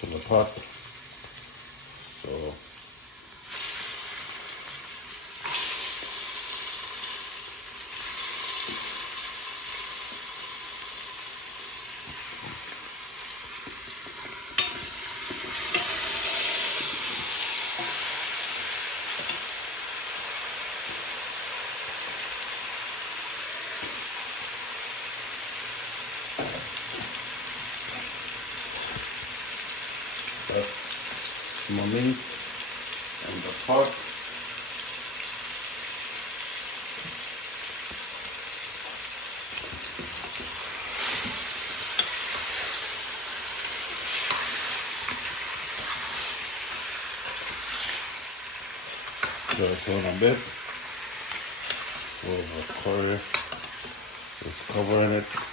to the pot. So that's my meat and the pot. Just on a bit. So the curry is covering it.